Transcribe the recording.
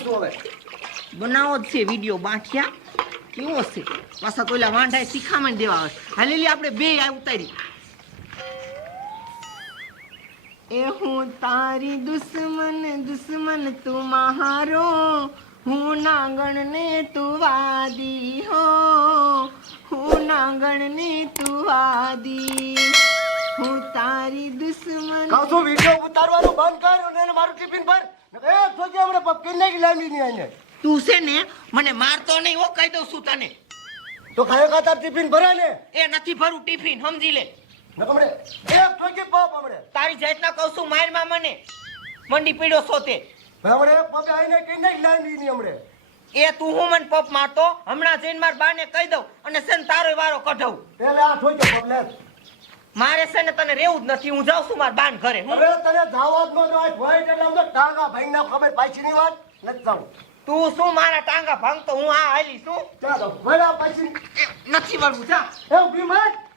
બનાવું છું હવે. બનાવો જ છે વિડીયો બાંઠિયા કેવો છે પાછા તો ઓલા વાંઢાએ શીખામણ દેવા આવે હાલેલી આપણે બે આ ઉતારી એ હું તારી દુશ્મન તું મારો હું નાગણ ને તું વાદી હો હું નાગણ ને તું વાદી હું તારી દુશ્મન કહું છું વિડીયો ઉતારવાનું બંધ કર અને મારું ટિફિન ભર એ સોચે આપણે પપ્પી નહીં લાવી નહીં આને તું છે ને મને મારતો નહીં હો કહી દઉં છું તને તો ખાયો ખાતર ટિફિન ભરે ને એ નથી ભરું ટિફિન સમજી લે નકમડે એ સોચે પપ હમણે તારી જાતના કહું છું મારમાં મને મંડી પીડ્યો છો તે હમણે પપ્પી આઈને કઈ નહીં લાવી નહીં હમણે એ તું હું મને પપ મારતો હમણાં જઈને માર બાને કહી દઉં અને છે ને તારો વારો કઢાવું પેલે આ સોચે પપ લે મારે છે ને તને રહેવું જ નથી હું જાઉં છું માર બાન ઘરે હું હવે તને જાવા જ ન હોય ભોય એટલે આમ તો ટાંગા ભાઈ ના ખબર પાછીની વાત નથી જાઉં તું શું મારા ટાંગા ભાંગતો હું આ હાલી છું ચાલો ભલા પાછી નથી વળવું જા એ ઉભી મત